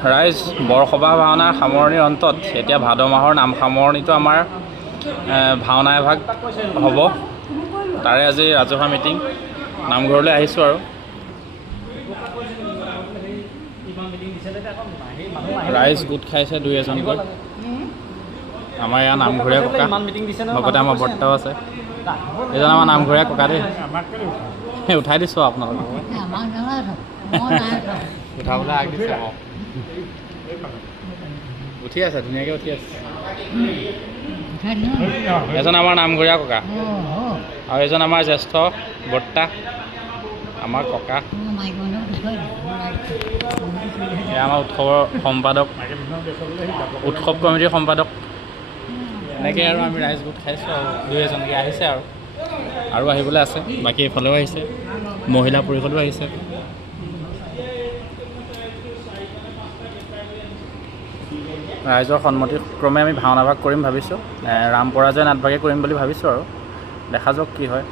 ৰাইজ বৰসবাহ ভাওনাৰ সামৰণিৰ অন্তত এতিয়া ভাদ মাহৰ নাম সামৰণিটো আমাৰ ভাওনা এভাগ হ'ব। তাৰে আজি ৰাজহুৱা মিটিং, নামঘৰলৈ আহিছোঁ আৰু ৰাইজ গোট খাইছে দুই এজনকৈ। আমাৰ ইয়াৰ নামঘৰীয়া ককা, লগতে আমাৰ বৰ্তাও আছে। এইজন আমাৰ নামঘৰীয়া ককা দেই, উঠাই দিছোঁ আপোনালোকক। উঠাবলৈ আগ দিছে, উঠি আছে, ধুনীয়াকৈ উঠি আছে। এজন আমাৰ নামঘৰীয়া ককা আৰু এজন আমাৰ জ্যেষ্ঠ বৰ্তা, আমাৰ ককা। এয়া আমাৰ উৎসৱৰ সম্পাদক, উৎসৱ কমিটিৰ সম্পাদক। এনেকৈ আৰু আমি ৰাইজ গোট খাইছোঁ আৰু দুই এজনকৈ আহিছে আৰু আহিবলৈ আছে। বাকী এইফালেও আহিছে, মহিলা পৰিষদো আহিছে। ৰাইজৰ সন্মতিক্ৰমে আমি ভাওনা ভাগ কৰিম ভাবিছোঁ। ৰাম পৰাজয় নাটভাগে কৰিম বুলি ভাবিছোঁ আৰু দেখা যাওক কি হয়।